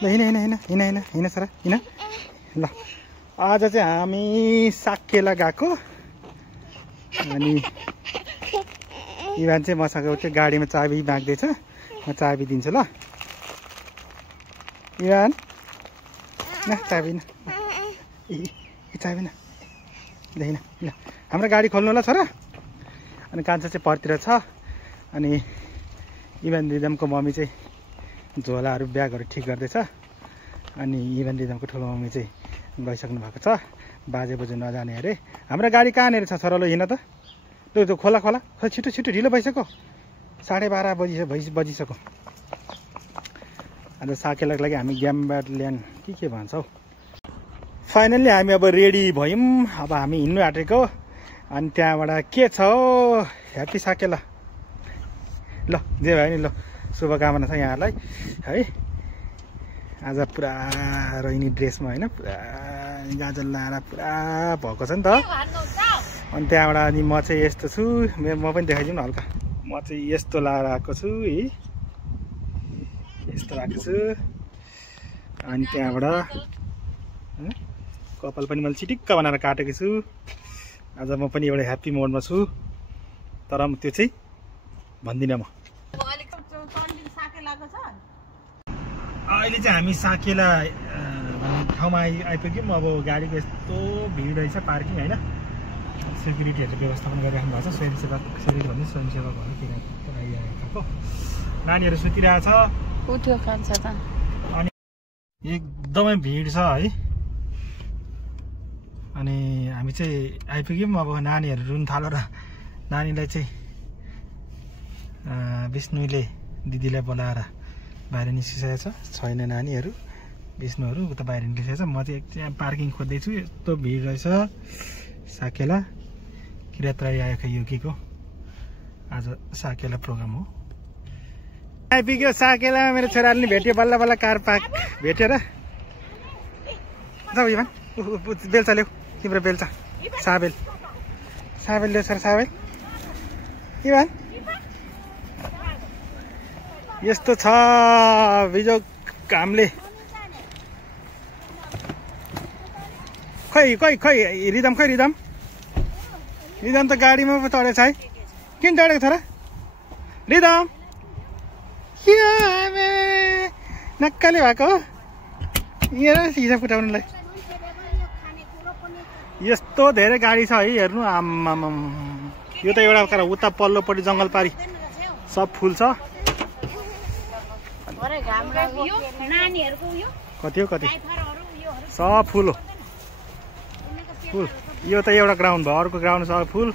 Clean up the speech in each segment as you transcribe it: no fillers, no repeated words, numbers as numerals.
हिँड सर हिँड ल। आज चाहिँ हामी साकेला गएको अनि इभान चाहिँ मसँग त्यो गाडीमा चाबी माग्दैछ, म चाबी दिन्छु ल। इभान न चाबी न चाबी न ल हाम्रो गाडी खोल्नु ल छोरा। अनि कान्छा चाहिँ परतिर छ अनि इभान रिदमको मम्मी चाहिँ झोलाहरू ब्यागहरू ठिक गर्दैछ अनि इभान रिदमको ठुलो मम्मी चाहिँ गइसक्नु भएको छ। बाजे बोजू नजाने अरे। हाम्रो गाडी कहाँनिर छ छोरा? लो हिँड त त्यो खोला खोला खै छिटो छिटो ढिलो भइसक्यो, 12:30 बजिसक्यो। अन्त साकेलाको लागि हामी ग्याम्बाल्यान्ड के भन्छौ। फाइनल्ली हामी अब रेडी भयौँ, अब हामी हिँड्नु आँटेको। अनि त्यहाँबाट के छ ह्याप्पी साकेला। ल जे भयो नि ल, शुभकामना छ यहाँलाई है। आज पुरा रोहिणी ड्रेसमा होइन, पुरा गाजल लाएर पुरा भएको छ नि त। अनि त्यहाँबाट अनि म चाहिँ यस्तो छु, म पनि देखाइदिउँ न हल्का। म चाहिँ यस्तो लाएर आएको छु है, यस्तो आएको छु। अनि त्यहाँबाट कपाल पनि मैले चिटिक्क बनाएर काटेको छु। आज म पनि एउटा ह्याप्पी मोडमा छु, तर त्यो चाहिँ भन्दिनँ म। अहिले चाहिँ हामी साकेला ठाउँमा आइपुग्यौँ। अब गाडीको यस्तो भिड रहेछ, पार्किङ होइन। सेक्युरिटीहरूले व्यवस्थापन गरिराख्नु भएको छ। स्वयंसेवक सेक्युरिटी भन्ने स्वयंसेवकहरू किन आइरहेको। नानीहरू सुतिरहेछ, उठ्यो खान्छ त। अनि एकदमै भिड छ है। अनि हामी चाहिँ आइपुग्यौँ। अब नानीहरू रुन थाल्यो र नानीलाई चाहिँ विष्णुले दिदीलाई बोलाएर बाहिर निस्किसकेको छ। छैन नानीहरू, विष्णुहरू उता बाहिर निस्किसकेको छ। म चाहिँ त्यहाँ पार्किङ खोज्दैछु। यस्तो भिड रहेछ। साकेला किरातराई आएको युकीको आज साकेला प्रोग्राम हो। आइपुग्यो साकेला। मेरो छोराले नि भेट्यो, बल्ल बल्ल कार पार्क भेटेर। जाऊ इभान, बेल्चा ल्याऊ, तिम्रो बेल्चा। साबेल ल्याऊ छोरा, साबेल। इभान यस्तो छ बिजोग कामले। खै रिदम त गाडीमा पो चढेछ है। किन चढेको छोरा रिदम? नक्काले भएको हो यहाँ हिसाब उठाउनुलाई। यस्तो धेरै गाडी छ है, हेर्नु आम्माम। यो त एउटा तर उता पल्लोपट्टि जङ्गलपारी सब फुल छ। कति हो कति सब फुल हो, फुल। यो त एउटा ग्राउन्ड भयो, अर्को ग्राउन्ड सब फुल।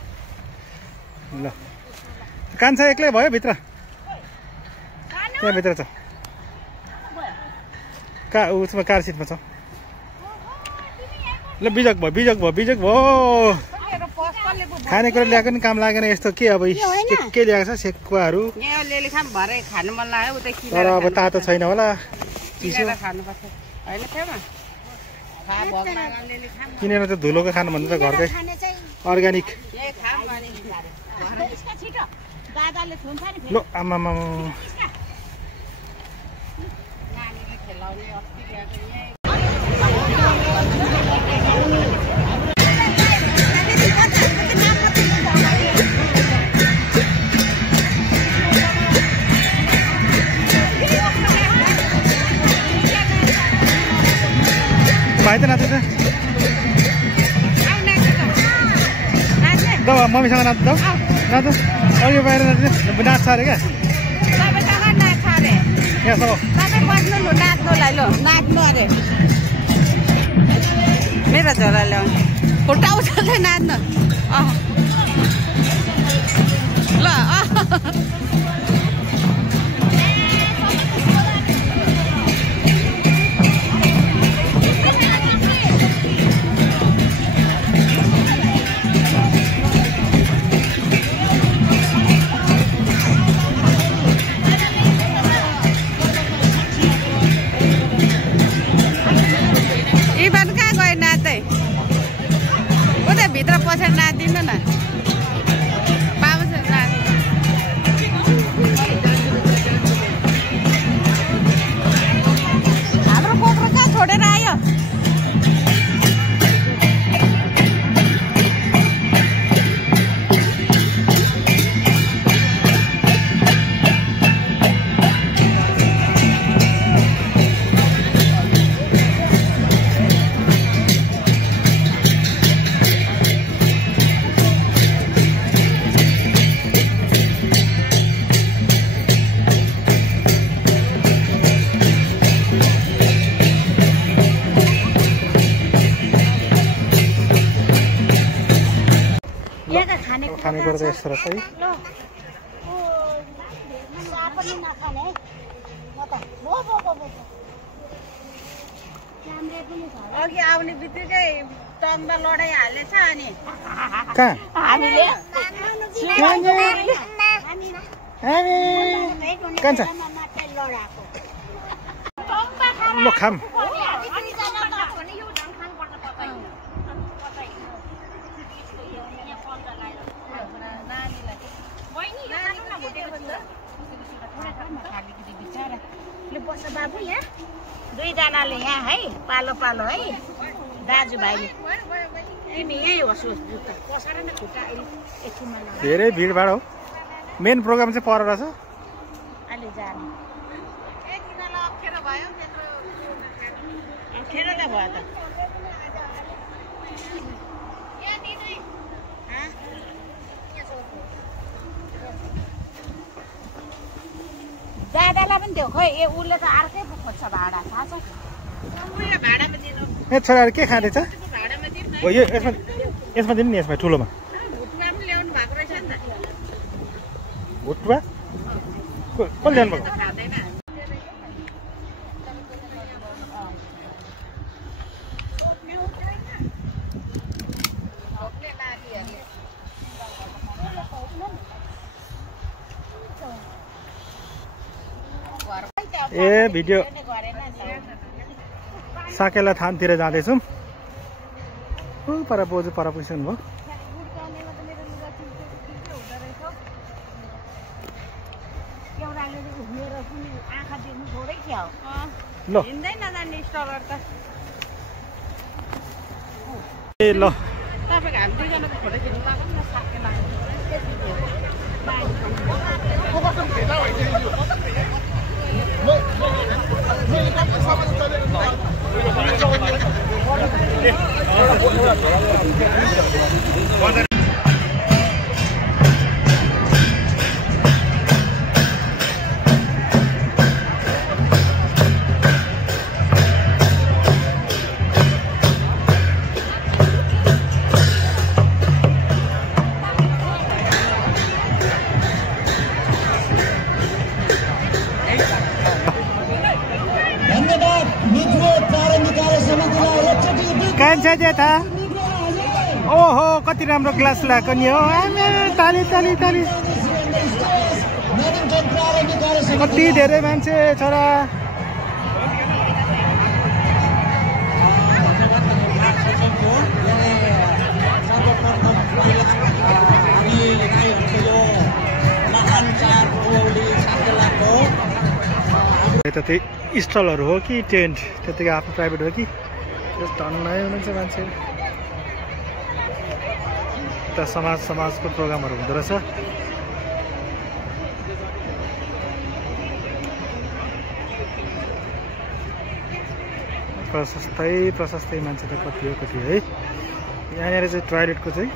ल कान्छा एक्लै भयो भित्र, त्यहाँभित्र छ उसमा कार सिटमा छ। ल बिजक भयो। खानेकुरा ल्याएको नि काम लागेन। यस्तो के अब के ल्याएको छ सेकुवाहरू, तर अब तातो छैन होला, चिसो। किनेर त धुलोको खानु भन्नु त घरकै अर्ग्यानिक। लो आमामा भाइ त नाच्छ त मम्मीसँग नाच्छ नाच्छ अघि बाहिर नाच्छ अरे क्या मेरो झोला ल्याउनु खुट्टा उचाल्दै नाच्नु ल। भित्र पसेर नाच्दिनु न, पाउँछ नाच। भनेको त यस्तो रहेछ है। अघि आउने बित्तिकै टम्ब लडाइहालेछ अनि कहाँ कहाँ छ ल खाम बाबु यहाँ दुईजनाले यहाँ है पालो पालो है दाजुभाइले तिमी यही होस् पसेर न खुट्टा एकछिनमा धेरै भिडभाड हो। मेन प्रोग्राम चाहिँ पर रहेछ। अहिले जाने अप्ठ्यारो भयो अप्ठ्यारो त भयो त दादालाई पनि देऊ खोइ ए उसले त अर्कै पो खोज्छ भाडा थाहा छ उसले भाडामा दिनु ए छोराहरू के खाँदैछ? भाडामा दिनु हो यो यसमा दिनु नि, यसमा ठुलोमा भुटुवा पनि ल्याउनु भएको रहेछ नि त भुटुवा कसले ल्याउनु भएको? खाँदैन ए भिडियो साकेला थानतिर जाँदैछौँ। पर बोजू पर पुग्नु भयो। ल ए ल तपाईको हामी दुईजनाको फोटो खिच्नु लाग्यो नि साकेला कान्छा था ओहो कति राम्रो ग्लास लगाएको नि हो। ताली ताली ताली कति धेरै मान्छे छोरा। यता त्यही स्टलहरू हो कि टेन्ट त्यतिकै आफ्नो प्राइभेट हो कि धन्नै हुनुहुन्छ मान्छे। यता समाजको प्रोग्रामहरू हुँदो रहेछ। प्रशस्तै मान्छे त कति हो है। यहाँनिर चाहिँ टोयलेटको चाहिँ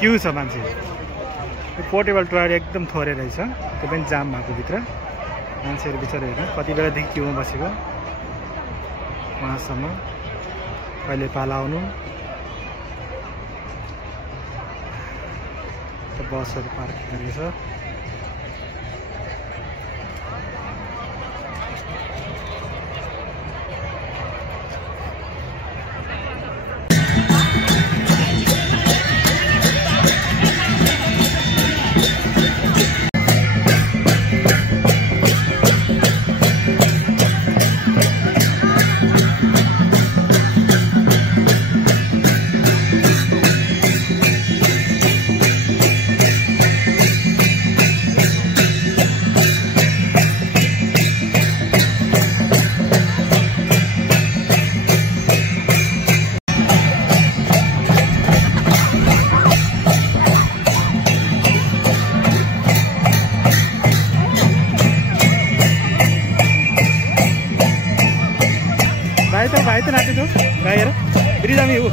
क्यु छ मान्छे। यो पोर्टेबल टोयलेट एकदम थोरै रहेछ, त्यो पनि जाम भएको भित्र मान्छेहरू बिचरा हेर्नु कति बेलादेखि क्युमा बसेको वहाँसम्म। कहिले पाला आउनु बसहरू पार्किङ गरेको छ। भाइ त नाचेको गाएर बिरिजामी हो।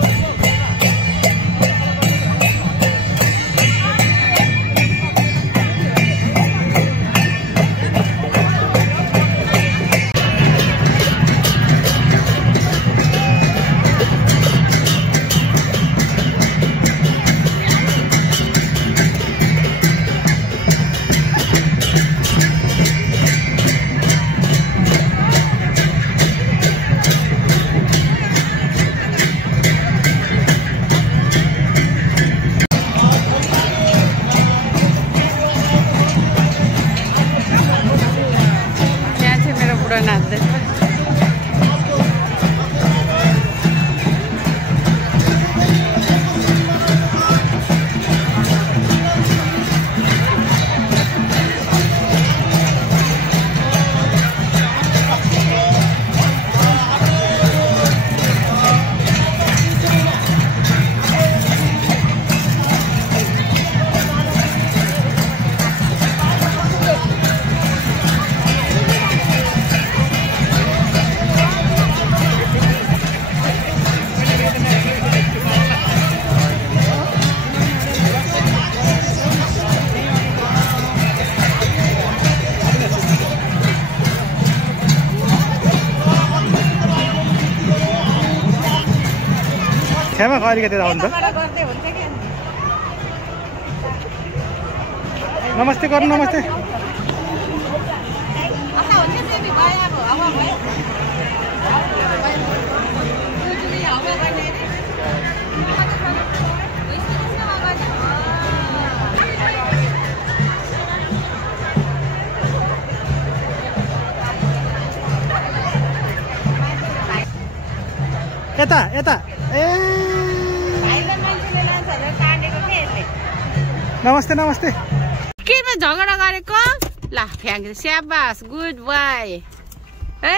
नाच्दैछ। छेमा अलिकति आउनु त। नमस्ते गर्नु नमस्ते। यता यता ए नमस्ते नमस्ते। केमा झगडा गरेको ला फ्याँक स्याबास good by. A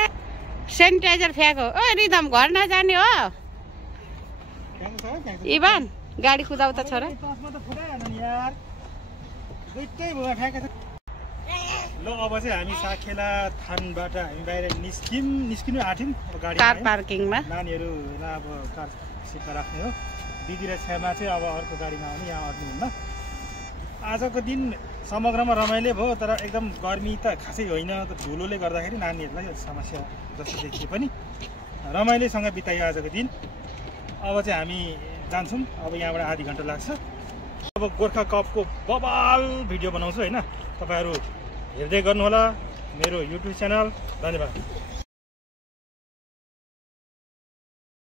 sanitiser फ्याँको। Oh rhythm घर नजाने हो इभान गाडी कुदाउ त छोरा। ल अब चाहिँ हामी साखेला थानबाट हामी बाहिर निस्किनु आँट्यौँ। गाडी कार पार्किङमा नानीहरूलाई अब कार सिटमा राख्ने हो। दिदी र छ्यामा चाहिँ अब अर्को गाडीमा आउने यहाँ अट्नुहुन्न। आजको दिन समग्रमा रमाइलो भयो तर एकदम गर्मी त खासै होइन। धुलोले गर्दाखेरि नानीहरूलाई समस्या जस्तो देखिए पनि रमाइलोसँग बितायो आजको दिन। अब चाहिँ हामी जान्छौँ। अब यहाँबाट आधी घन्टा लाग्छ। अब गोर्खा कपको बबाल भिडियो बनाउँछु होइन। तपाईँहरू हेर्दै गर्नुहोला मेरो युट्युब च्यानल। धन्यवाद।